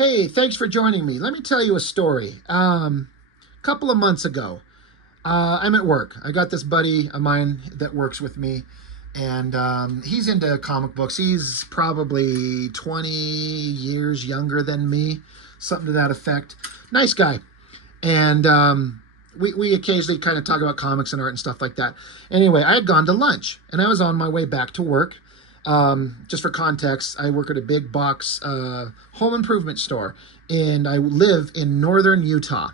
Hey, thanks for joining me. Let me tell you a story. A couple of months ago, I'm at work. I got this buddy of mine that works with me, and he's into comic books. He's probably 20 years younger than me, something to that effect. Nice guy. And we occasionally kind of talk about comics and art and stuff like that. Anyway, I had gone to lunch, and I was on my way back to work. Just for context, I work at a big box home improvement store, and I live in northern Utah.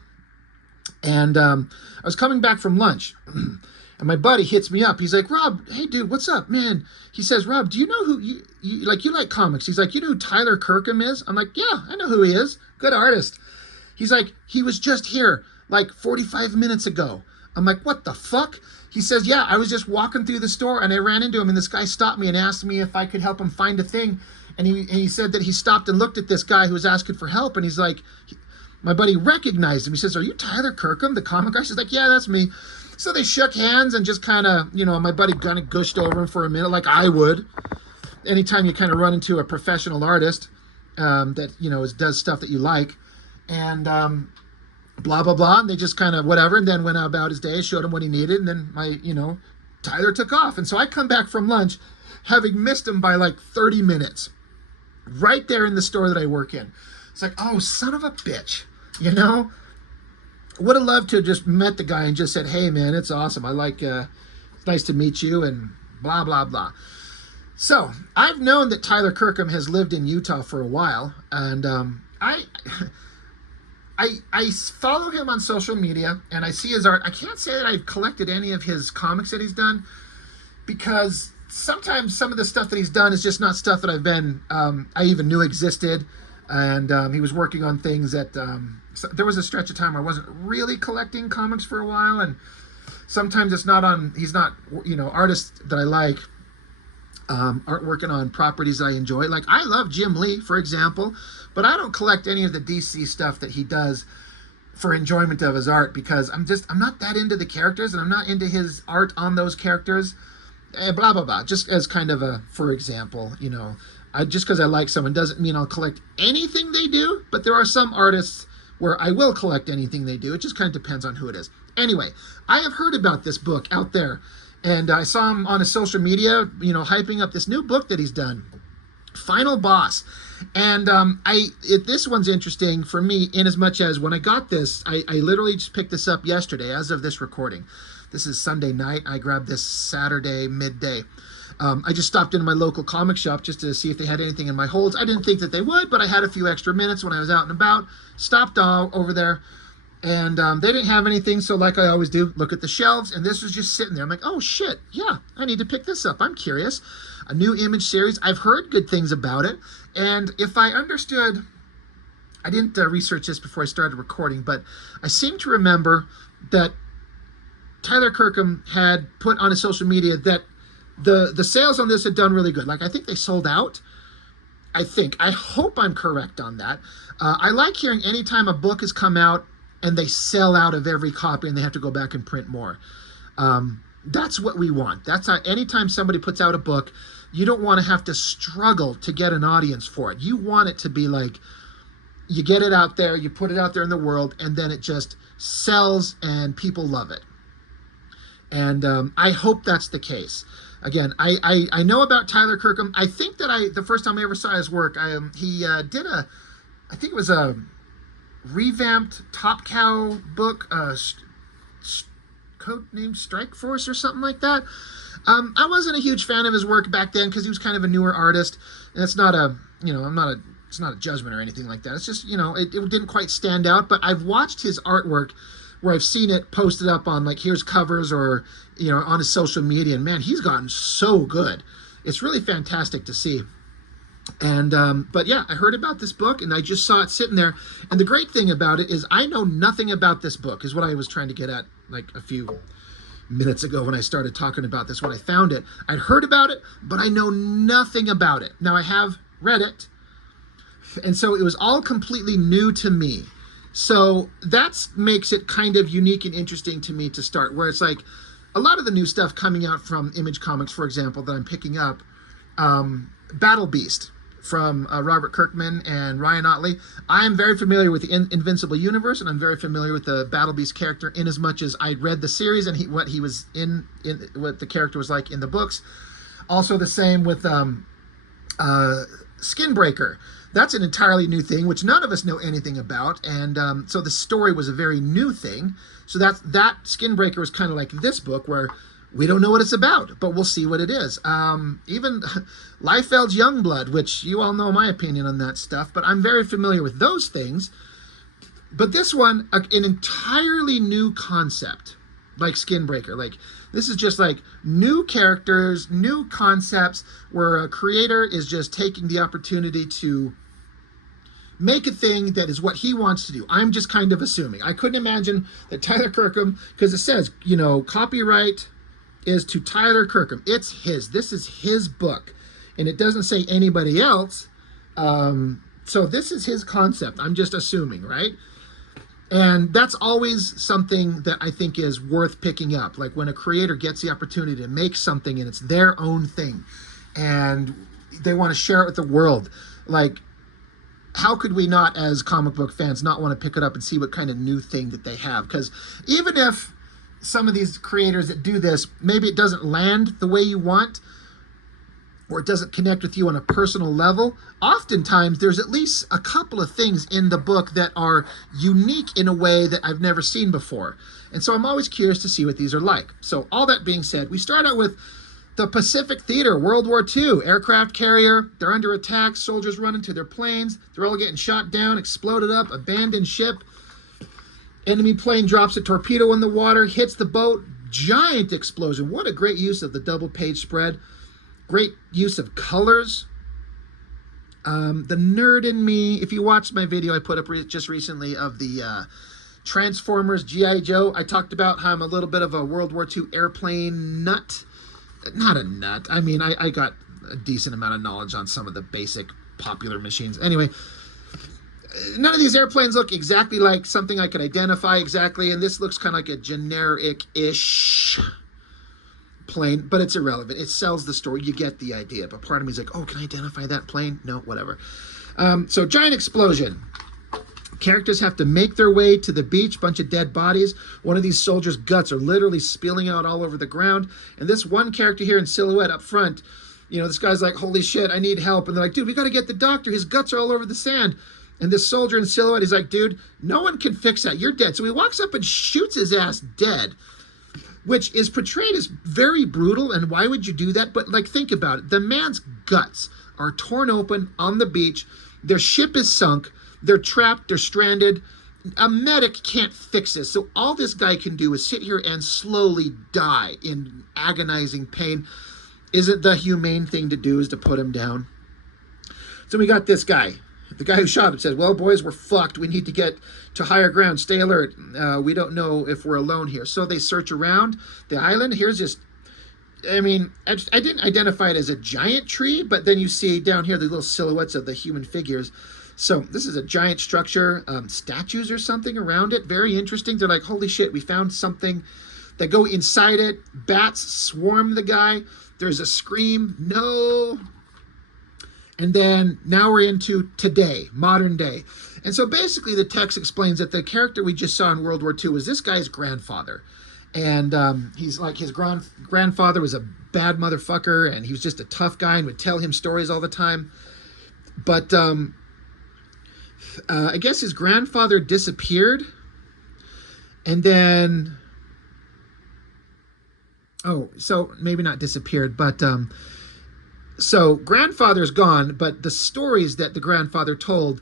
And I was coming back from lunch, and my buddy hits me up. He's like, "Rob, hey dude, what's up, man?" He says, "Rob, do you know who you like comics?" He's like, "You know who Tyler Kirkham is?" I'm like, "Yeah, I know who he is. Good artist." He's like, "He was just here like 45 minutes ago." I'm like, "What the fuck?" He says, "Yeah, I was just walking through the store and I ran into him, and this guy stopped me and asked me if I could help him find a thing." And he said that he stopped and looked at this guy who was asking for help, and he's like, my buddy recognized him. He says, "Are you Tyler Kirkham, the comic guy?" She's like, "Yeah, that's me." So they shook hands and just kind of, my buddy kind of gushed over him for a minute, like I would. Anytime you kind of run into a professional artist that, does stuff that you like. And blah, blah, blah. And they just kind of whatever. And then went about his day, showed him what he needed. And then Tyler took off. And so I come back from lunch, having missed him by like 30 minutes, right there in the store that I work in. It's like, oh, son of a bitch, Would have loved to have just met the guy and just said, "Hey, man, it's awesome. It's nice to meet you," and blah, blah, blah. So I've known that Tyler Kirkham has lived in Utah for a while, and I follow him on social media, and I see his art. I can't say that I've collected any of his comics that he's done, because sometimes some of the stuff that he's done is just not stuff that I even knew existed. And he was working on things that so there was a stretch of time where I wasn't really collecting comics for a while, and sometimes he's not artists that I like aren't working on properties I enjoy. Like, I love Jim Lee, for example, but I don't collect any of the DC stuff that he does for enjoyment of his art, because I'm not that into the characters, and I'm not into his art on those characters. Blah, blah, blah. Just as kind of for example, just because I like someone doesn't mean I'll collect anything they do, but there are some artists where I will collect anything they do. It just kind of depends on who it is. Anyway, I have heard about this book out there, and I saw him on his social media, hyping up this new book that he's done, Final Boss. And this one's interesting for me in as much as when I got this, I literally just picked this up yesterday as of this recording. This is Sunday night. I grabbed this Saturday midday. I just stopped into my local comic shop just to see if they had anything in my holds. I didn't think that they would, but I had a few extra minutes when I was out and about. Stopped over there, and they didn't have anything, so like I always do, look at the shelves, and this was just sitting there. I'm like, oh shit, yeah, I need to pick this up. I'm curious. A new Image series. I've heard good things about it, and if I understood, I didn't research this before I started recording, but I seem to remember that Tyler Kirkham had put on his social media that the sales on this had done really good. Like, I think they sold out. I hope I'm correct on that. I like hearing anytime a book has come out and they sell out of every copy and they have to go back and print more. That's what we want. That's how, anytime somebody puts out a book, you don't want to have to struggle to get an audience for it. You want it to be like, you get it out there, you put it out there in the world, and then it just sells and people love it. And I hope that's the case. Again, I know about Tyler Kirkham. I think that the first time I ever saw his work, he did I think it was a revamped Top Cow book, code name Strike Force or something like that. I wasn't a huge fan of his work back then because he was kind of a newer artist. And it's not it's not a judgment or anything like that. It's just, it didn't quite stand out. But I've watched his artwork where I've seen it posted up on, like, here's covers or, on his social media. And man, he's gotten so good. It's really fantastic to see. And, but yeah, I heard about this book and I just saw it sitting there. And the great thing about it is I know nothing about this book, is what I was trying to get at like a few minutes ago when I started talking about this, when I found it. I'd heard about it, but I know nothing about it. Now I have read it, and so it was all completely new to me. So that makes it kind of unique and interesting to me to start, where it's like a lot of the new stuff coming out from Image Comics, for example, that I'm picking up, Battle Beast, from Robert Kirkman and Ryan Otley. I'm very familiar with the Invincible Universe, and I'm very familiar with the Battle Beast character in as much as I read the series and what he was in what the character was like in the books. Also the same with Skinbreaker. That's an entirely new thing, which none of us know anything about, and so the story was a very new thing. So that Skinbreaker was kind of like this book, where we don't know what it's about, but we'll see what it is. Even Liefeld's Youngblood, which you all know my opinion on that stuff, but I'm very familiar with those things. But this one, an entirely new concept, like Skinbreaker. Like, this is just like new characters, new concepts, where a creator is just taking the opportunity to make a thing that is what he wants to do. I'm just kind of assuming. I couldn't imagine that Tyler Kirkham, because it says, you know, copyright is to Tyler Kirkham. It's his. This is his book. And it doesn't say anybody else. So this is his concept. I'm just assuming, right? And that's always something that I think is worth picking up. Like when a creator gets the opportunity to make something and it's their own thing and they want to share it with the world. Like, how could we not, as comic book fans, not want to pick it up and see what kind of new thing that they have? Because even if some of these creators that do this, maybe it doesn't land the way you want, or it doesn't connect with you on a personal level, oftentimes there's at least a couple of things in the book that are unique in a way that I've never seen before. And so I'm always curious to see what these are like. So all that being said, we start out with the Pacific Theater, World War II, aircraft carrier. They're under attack, soldiers running to their planes. They're all getting shot down, exploded up, abandoned ship. Enemy plane drops a torpedo in the water, hits the boat, giant explosion. What a great use of the double page spread. Great use of colors. The nerd in me, if you watched my video I put up just recently of the Transformers G.I. Joe, I talked about how I'm a little bit of a World War II airplane nut. Not a nut. I mean, I got a decent amount of knowledge on some of the basic popular machines. Anyway, none of these airplanes look exactly like something I could identify exactly, and this looks kind of like a generic-ish plane, but it's irrelevant. It sells the story. You get the idea. But part of me is like, oh, can I identify that plane? No, whatever. So giant explosion. Characters have to make their way to the beach, bunch of dead bodies. One of these soldiers' guts are literally spilling out all over the ground. And this one character here in silhouette up front, you know, this guy's like, holy shit, I need help. And they're like, dude, we got to get the doctor. His guts are all over the sand. And this soldier in silhouette, he's like, dude, no one can fix that. You're dead. So he walks up and shoots his ass dead, which is portrayed as very brutal. And why would you do that? But like, think about it. The man's guts are torn open on the beach. Their ship is sunk. They're trapped, they're stranded. A medic can't fix this. So all this guy can do is sit here and slowly die in agonizing pain. Isn't the humane thing to do is to put him down? So we got this guy. The guy who shot him says, well, boys, we're fucked. We need to get to higher ground. Stay alert. We don't know if we're alone here. So they search around the island. Here's just, I mean, I didn't identify it as a giant tree, but then you see down here the little silhouettes of the human figures. So this is a giant structure, statues or something around it. Very interesting. They're like, holy shit, we found something. They go inside it. Bats swarm the guy. There's a scream, no. And then now we're into today, modern day. And so basically the text explains that the character we just saw in World War II was this guy's grandfather. And he's like, his grandfather was a bad motherfucker, and he was just a tough guy and would tell him stories all the time. But I guess his grandfather disappeared, and then, oh, so maybe not disappeared, but so grandfather's gone, but the stories that the grandfather told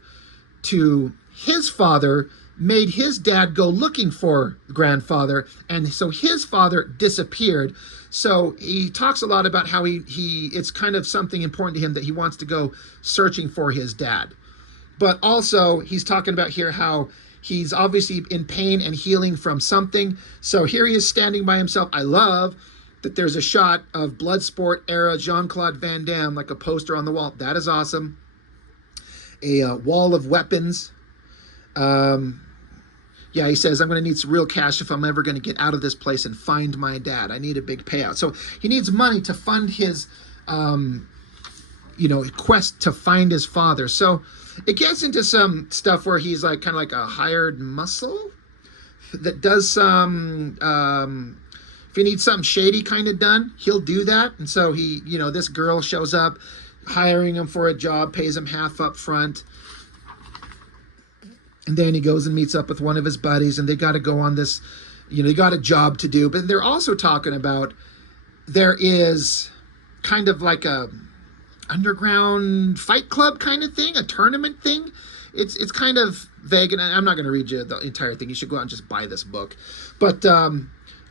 to his father made his dad go looking for grandfather, and so his father disappeared. So he talks a lot about how it's kind of something important to him that he wants to go searching for his dad. But also he's talking about here how he's obviously in pain and healing from something. So here he is standing by himself. I love that there's a shot of Bloodsport era Jean-Claude Van Damme, like a poster on the wall. That is awesome. A wall of weapons. Yeah, he says, I'm going to need some real cash if I'm ever going to get out of this place and find my dad. I need a big payout. So he needs money to fund his quest to find his father. So it gets into some stuff where he's like kind of like a hired muscle that does some, if he needs something shady kind of done, he'll do that. And so this girl shows up, hiring him for a job, pays him half up front. And then he goes and meets up with one of his buddies, and they got to go on this, they got a job to do. But they're also talking about there is kind of like a underground fight club kind of thing, a tournament thing. It's kind of vague, and I'm not going to read you the entire thing. You should go out and just buy this book. But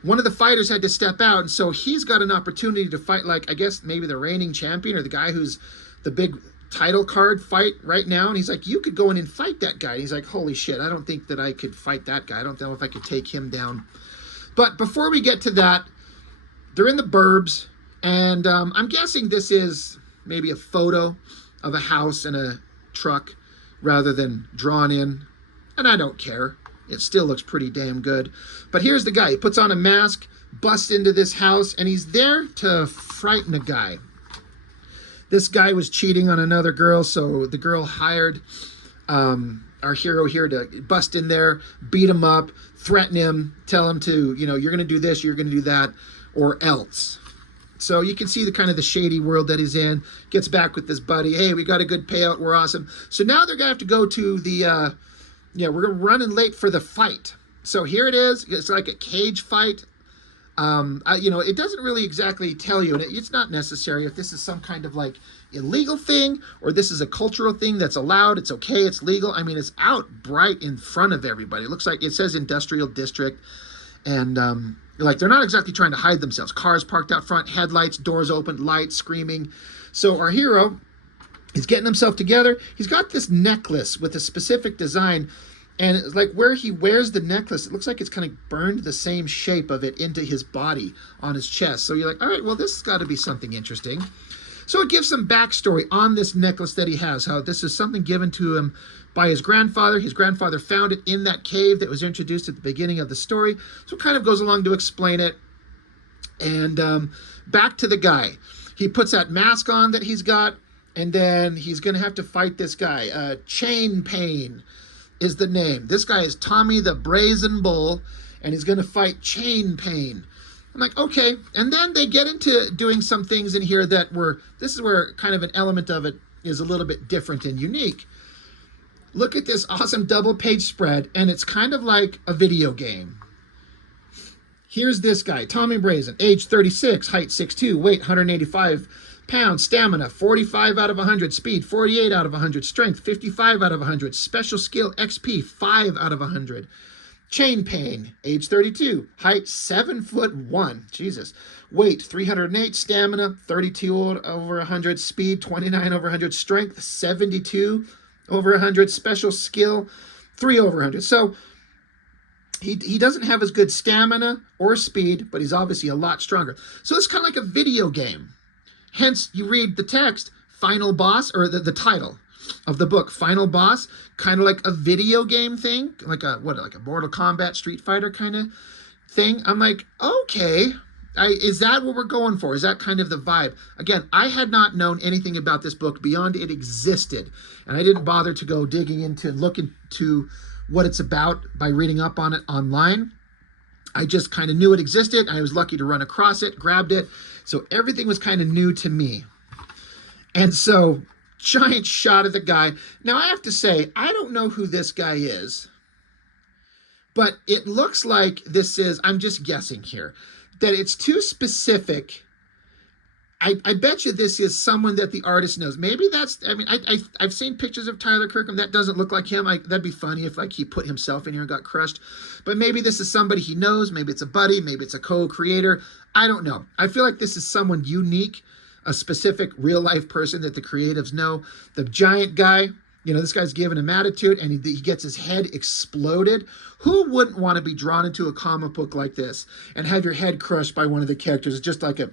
one of the fighters had to step out, and so he's got an opportunity to fight, like, I guess maybe the reigning champion or the guy who's the big title card fight right now. And he's like, you could go in and fight that guy. And he's like, holy shit, I don't think that I could fight that guy. I don't know if I could take him down. But before we get to that, they're in the burbs, and I'm guessing this is maybe a photo of a house and a truck rather than drawn in, and I don't care. It still looks pretty damn good. But here's the guy. He puts on a mask, busts into this house, and he's there to frighten a guy. This guy was cheating on another girl, so the girl hired our hero here to bust in there, beat him up, threaten him, tell him to, you're going to do this, you're going to do that, or else. So you can see the kind of the shady world that he's in. Gets back with this buddy. Hey, we got a good payout. We're awesome. So now they're going to have to go to the, we're running late for the fight. So here it is. It's like a cage fight. It doesn't really exactly tell you, and it's not necessary if this is some kind of like illegal thing or this is a cultural thing that's allowed. It's okay. It's legal. I mean, it's out bright in front of everybody. It looks like it says industrial district, and like they're not exactly trying to hide themselves. Cars parked out front, headlights, doors open, lights, screaming. So our hero is getting himself together. He's got this necklace with a specific design, and it's like where he wears the necklace, it looks like it's kind of burned the same shape of it into his body on his chest. So you're like, all right, well, this has got to be something interesting. So it gives some backstory on this necklace that he has, how this is something given to him by his grandfather. His grandfather found it in that cave that was introduced at the beginning of the story. So it kind of goes along to explain it. And back to the guy. He puts that mask on that he's got, and then he's going to have to fight this guy. Chain Pain is the name. This guy is Tommy the Brazen Bull, and he's going to fight Chain Pain. I'm like, okay. And then they get into doing some things in here that this is where kind of an element of it is a little bit different and unique. Look at this awesome double page spread, and it's kind of like a video game. Here's this guy, Tommy Brazen, age 36, height 6'2", weight 185 pounds, stamina 45 out of 100, speed 48 out of 100, strength 55 out of 100, special skill XP 5 out of 100. Chain Pain, age 32, height 7'1", Jesus, weight 308, stamina 32 over 100, speed 29 over 100, strength 72 over 100, special skill 3 over 100. So he doesn't have as good stamina or speed, but he's obviously a lot stronger. So it's kind of like a video game. Hence, you read the text, Final Boss, or the title of the book, Final Boss, kind of like a video game thing, like a Mortal Kombat, Street Fighter kind of thing. I'm like, okay, is that what we're going for? Is that kind of the vibe? Again, I had not known anything about this book beyond it existed, and I didn't bother to go digging into and look into what it's about by reading up on it online. I just kind of knew it existed. I was lucky to run across it, grabbed it. So everything was kind of new to me. And so, giant shot of the guy. Now, I have to say, I don't know who this guy is, but it looks like this is, I'm just guessing here, that it's too specific. I bet you this is someone that the artist knows. Maybe that's, I've seen pictures of Tyler Kirkham. That doesn't look like him. That'd be funny if he put himself in here and got crushed. But maybe this is somebody he knows. Maybe it's a buddy. Maybe it's a co-creator. I don't know. I feel like this is someone unique, a specific real-life person that the creatives know. The giant guy, this guy's giving him attitude, and he gets his head exploded. Who wouldn't want to be drawn into a comic book like this and have your head crushed by one of the characters? It's just like a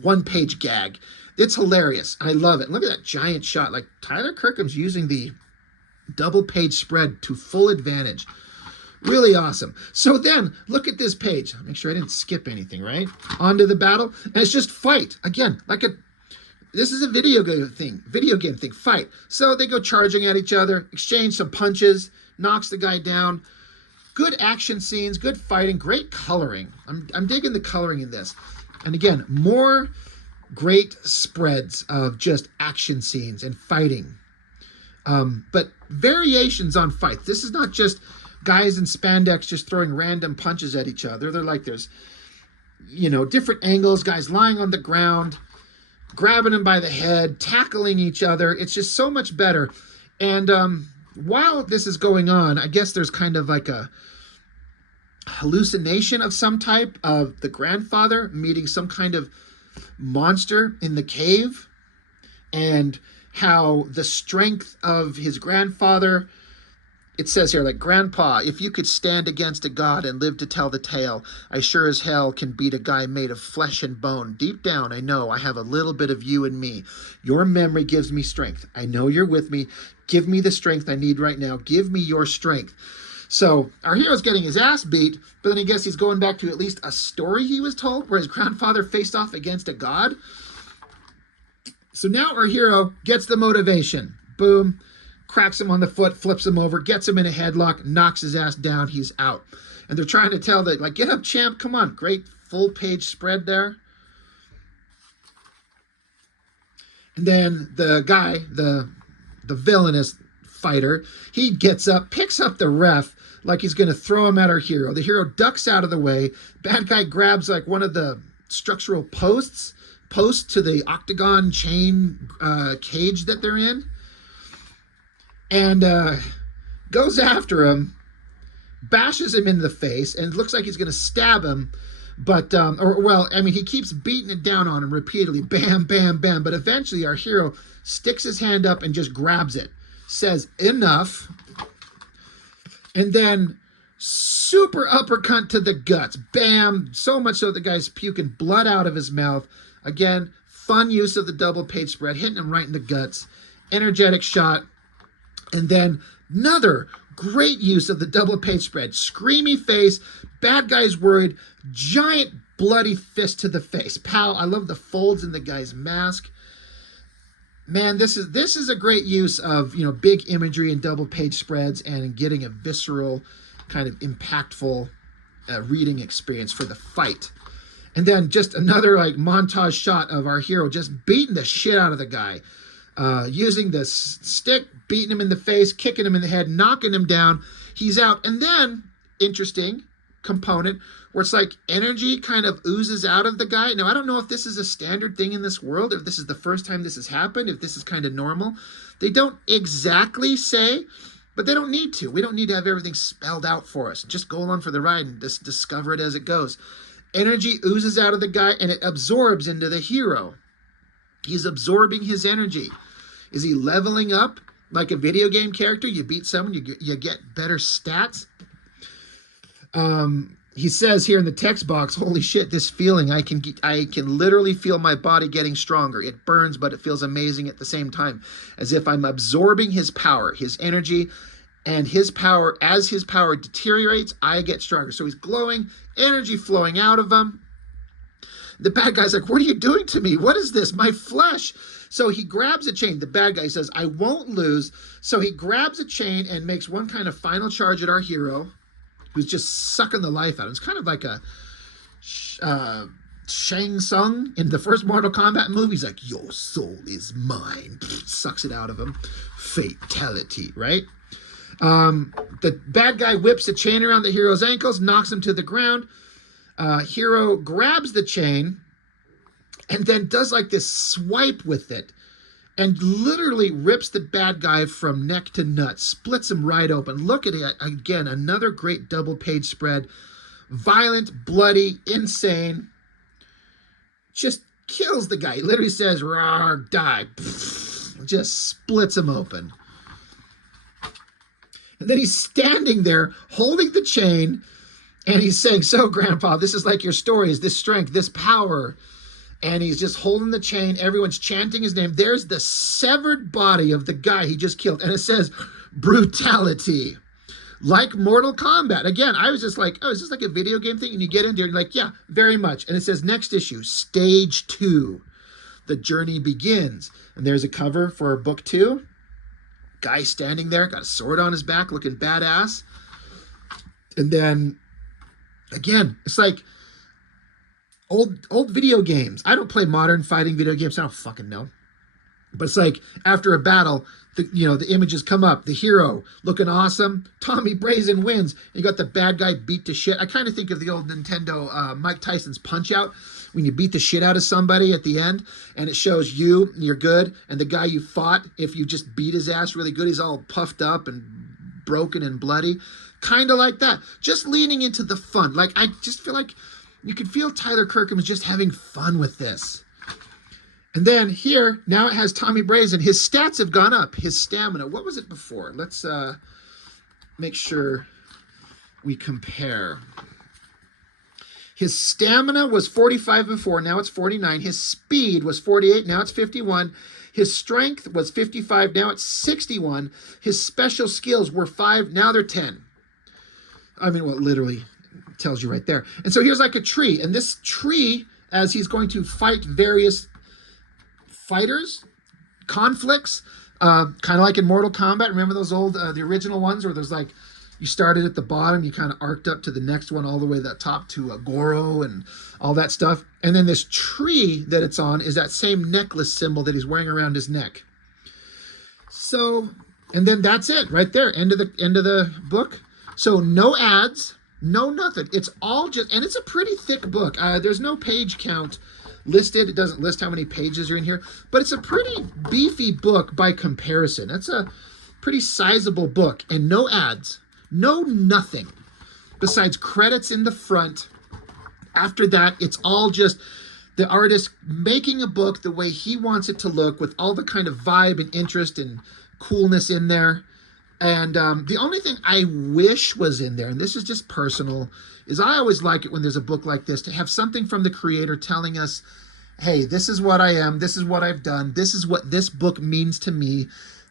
one-page gag. It's hilarious. I love it. Look at that giant shot. Like, Tyler Kirkham's using the double-page spread to full advantage. Really awesome. So then, look at this page. Make sure I didn't skip anything, right? Onto the battle. And it's just fight. Again, like This is a video game thing, fight. So they go charging at each other, exchange some punches, knocks the guy down. Good action scenes, good fighting, great coloring. I'm digging the coloring in this. And again, more great spreads of just action scenes and fighting. But variations on fights. This is not just guys in spandex just throwing random punches at each other. They're like, there's, different angles, guys lying on the ground, grabbing him by the head, tackling each other. It's just so much better. And while this is going on, I guess there's kind of like a hallucination of some type of the grandfather meeting some kind of monster in the cave, and how the strength of his grandfather, it says here, like, Grandpa, if you could stand against a god and live to tell the tale, I sure as hell can beat a guy made of flesh and bone. Deep down, I know I have a little bit of you in me. Your memory gives me strength. I know you're with me. Give me the strength I need right now. Give me your strength. So our hero's getting his ass beat, but then I guess he's going back to at least a story he was told where his grandfather faced off against a god. So now our hero gets the motivation. Boom. Cracks him on the foot, flips him over, gets him in a headlock, knocks his ass down, he's out. And they're trying to tell that, like, get up, champ, come on. Great full-page spread there. And then the guy, the villainous fighter, he gets up, picks up the ref like he's going to throw him at our hero. The hero ducks out of the way. Bad guy grabs, like, one of the structural posts to the octagon chain cage that they're in, and goes after him, bashes him in the face, and it looks like he's going to stab him, but, he keeps beating it down on him repeatedly, bam, bam, bam, but eventually our hero sticks his hand up and just grabs it, says, enough, and then super uppercut to the guts, bam, so much so the guy's puking blood out of his mouth. Again, fun use of the double page spread, hitting him right in the guts, energetic shot. And then another great use of the double page spread. Screamy face, bad guy's worried, giant bloody fist to the face. Pow, I love the folds in the guy's mask. Man, this is a great use of, big imagery and double page spreads and getting a visceral, kind of impactful reading experience for the fight. And then just another like montage shot of our hero just beating the shit out of the guy. Using this stick, beating him in the face, kicking him in the head, knocking him down. He's out. And then, interesting component, where it's like energy kind of oozes out of the guy. Now, I don't know if this is a standard thing in this world, if this is the first time this has happened, if this is kind of normal. They don't exactly say, but they don't need to. We don't need to have everything spelled out for us. Just go along for the ride and just discover it as it goes. Energy oozes out of the guy and it absorbs into the hero. He's absorbing his energy. Is he leveling up like a video game character? You beat someone, you get better stats. He says here in the text box, holy shit, this feeling, I can literally feel my body getting stronger. It burns, but it feels amazing at the same time. As if I'm absorbing his power, his energy, and his power. As his power deteriorates, I get stronger. So he's glowing, energy flowing out of him. The bad guy's like, what are you doing to me? What is this? My flesh. So he grabs a chain. The bad guy says, I won't lose. So he grabs a chain and makes one kind of final charge at our hero, who's just sucking the life out of him. It's kind of like a Shang Tsung in the first Mortal Kombat movie. He's like, your soul is mine. Sucks it out of him. Fatality, right? The bad guy whips a chain around the hero's ankles, knocks him to the ground. Hero grabs the chain and then does like this swipe with it and literally rips the bad guy from neck to nuts, splits him right open. Look at it. Again, another great double page spread. Violent, bloody, insane. Just kills the guy. He literally says, rawr, die. Just splits him open. And then he's standing there holding the chain and he's saying, so Grandpa, this is like your stories, this strength, this power. And he's just holding the chain. Everyone's chanting his name. There's the severed body of the guy he just killed. And it says, brutality. Like Mortal Kombat. Again, I was just like, oh, is this like a video game thing? And you get into it and you're like, yeah, very much. And it says, next issue, stage 2. The journey begins. And there's a cover for book 2. Guy standing there, got a sword on his back, looking badass. And then, again, it's like old video games. I don't play modern fighting video games. I don't fucking know. But it's like after a battle, the images come up. The hero looking awesome. Tommy Brazen wins. You got the bad guy beat to shit. I kind of think of the old Nintendo Mike Tyson's Punch-Out, when you beat the shit out of somebody at the end, and it shows you're good, and the guy you fought, if you just beat his ass really good, he's all puffed up and broken and bloody. Kind of like that. Just leaning into the fun. Like, I just feel like you can feel Tyler Kirkham is just having fun with this. And then here, now it has Tommy Brazen. His stats have gone up. His stamina. What was it before? Let's make sure we compare. His stamina was 45 before. Now it's 49. His speed was 48. Now it's 51. His strength was 55. Now it's 61. His special skills were 5. Now they're 10. I mean, well, it literally tells you right there. And so here's like a tree. And this tree, as he's going to fight various fighters, conflicts, kind of like in Mortal Kombat. Remember those old, the original ones where there's like, you started at the bottom, you kind of arced up to the next one all the way to the top to Goro and all that stuff. And then this tree that it's on is that same necklace symbol that he's wearing around his neck. So, and then that's it right there. End of the book. So no ads, no nothing. It's all just, and it's a pretty thick book. There's no page count listed. It doesn't list how many pages are in here, but it's a pretty beefy book by comparison. That's a pretty sizable book, and no ads. No nothing besides credits in the front. After that, it's all just the artist making a book the way he wants it to look, with all the kind of vibe and interest and coolness in there. And the only thing I wish was in there, and this is just personal, is I always like it when there's a book like this to have something from the creator telling us, hey, this is what I am, this is what I've done, this is what this book means to me,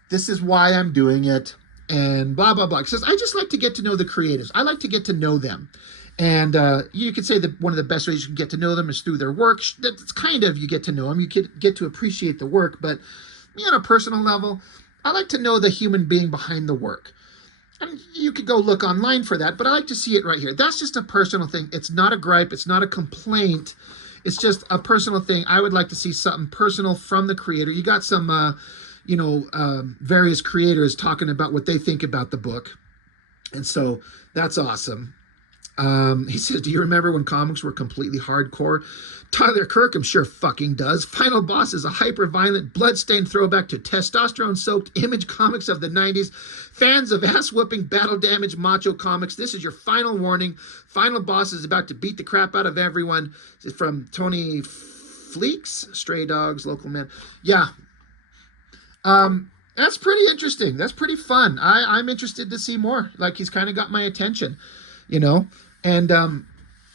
this is why I'm doing it, and blah, blah, blah. Because I just like to get to know the creators. I like to get to know them. And you could say that one of the best ways you can get to know them is through their work. That's kind of, you get to know them. You could get to appreciate the work. But me on a personal level, I like to know the human being behind the work. And you could go look online for that, but I like to see it right here. That's just a personal thing. It's not a gripe. It's not a complaint. It's just a personal thing. I would like to see something personal from the creator. You got some... various creators talking about what they think about the book. And so that's awesome. He says, do you remember when comics were completely hardcore? Tyler Kirkham sure fucking does. Final Boss is a hyper-violent, blood-stained throwback to testosterone-soaked Image comics of the 90s. Fans of ass-whooping, battle-damaged macho comics, this is your final warning. Final Boss is about to beat the crap out of everyone. This is from Tony Fleeks, Stray Dogs, Local Man. Yeah. That's pretty interesting. That's pretty fun. I'm interested to see more. Like, he's kind of got my attention, and,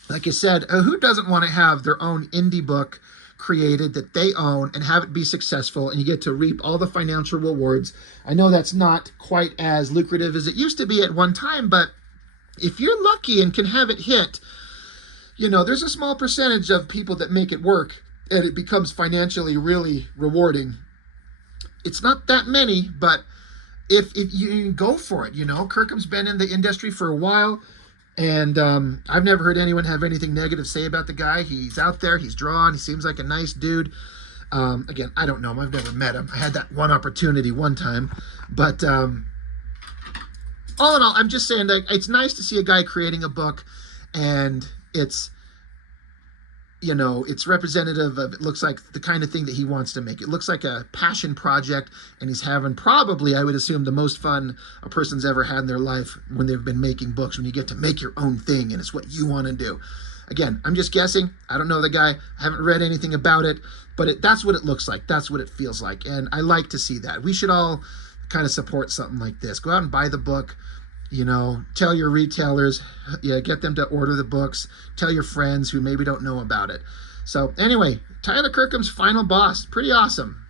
like I said, who doesn't want to have their own indie book created that they own and have it be successful, and you get to reap all the financial rewards? I know that's not quite as lucrative as it used to be at one time, but if you're lucky and can have it hit, there's a small percentage of people that make it work and it becomes financially really rewarding. It's not that many, but if you go for it, Kirkham's been in the industry for a while, and I've never heard anyone have anything negative say about the guy. He's out there, he's drawn, he seems like a nice dude. Again, I don't know him, I've never met him. I had that one opportunity one time, but all in all, I'm just saying that it's nice to see a guy creating a book, and it's representative of, it looks like the kind of thing that he wants to make. It looks like a passion project, and he's having probably, I would assume, the most fun a person's ever had in their life when they've been making books, when you get to make your own thing and it's what you want to do. Again, I'm just guessing. I don't know the guy. I haven't read anything about it, but that's what it looks like. That's what it feels like, and I like to see that. We should all kind of support something like this. Go out and buy the book. Tell your retailers, get them to order the books. Tell your friends who maybe don't know about it. So anyway, Tyler Kirkham's Final Boss, pretty awesome.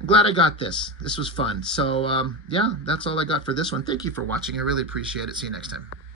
I'm glad I got this. This was fun. So yeah, that's all I got for this one. Thank you for watching. I really appreciate it. See you next time.